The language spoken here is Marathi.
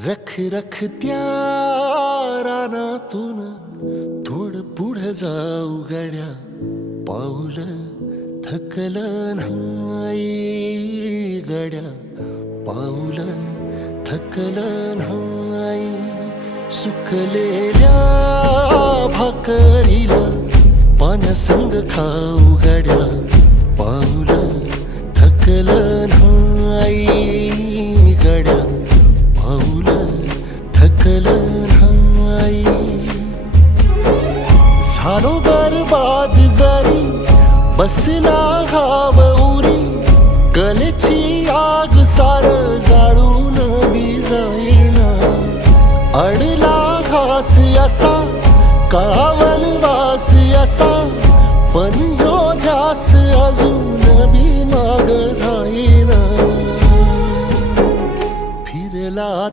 रख रख त्या रानातून थोडं पुढं जाऊ गड्या, पाऊल थकलं नाही गड्या, पाऊल थकलं नाही. सुकलेल्या भाकरीला पाण्यासंग खाऊ गड्या, पाऊल थकलं नाही गड्या, पाऊल थकलं नाही. झालो बरबाद जरी बसला घाव उरी, कलेची आग सार जाळून विजाईना. अडला घास असा काळा वनवास असा, पण ह्यो ध्यास अजून बी माग राहीना.